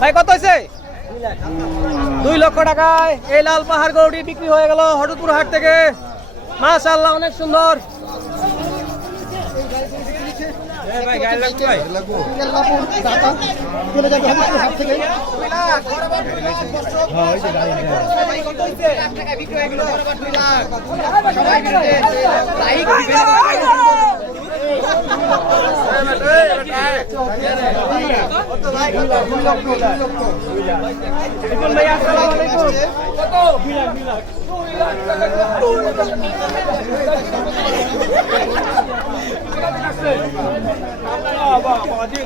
ভাই কত হয়েছে দুই লক্ষ টাকায় এই লাল পাহাড় গরুটি বিক্রি হয়ে গেল হটুপুর হাট থেকে মাশাআল্লাহ অনেক সুন্দর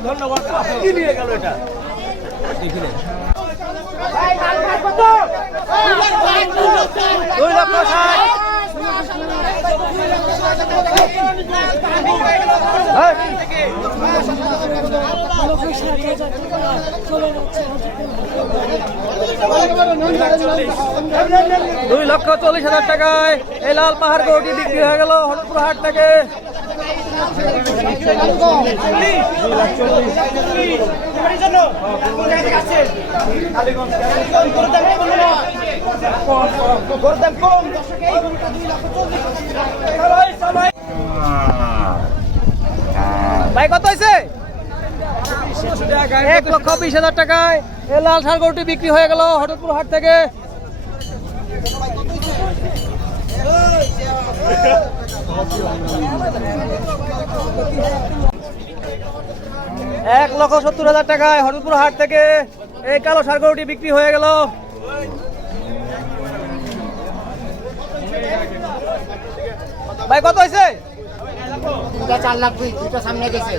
ধন্যবাদ কি নিয়ে গেল এটা দুই লক্ষ দুই লক্ষ চল্লিশ হাজার টাকায় এই লাল পাহাড় গরুটি বিক্রি হয়ে গেল হরপুর হাট থেকে। ভাই, কত হয়েছে? এক লক্ষ বিশ হাজার টাকায় এই লাল সার গরুটি বিক্রি হয়ে গেল হরপুর হাট থেকে। এক লক্ষ সত্তর হাজার টাকায় হরপুর হাট থেকে এই কালো সার গরুটি বিক্রি হয়ে গেল। ভাই, কত হয়েছে? দুটা চার লাখ দুই দুটা সামনে গেছে।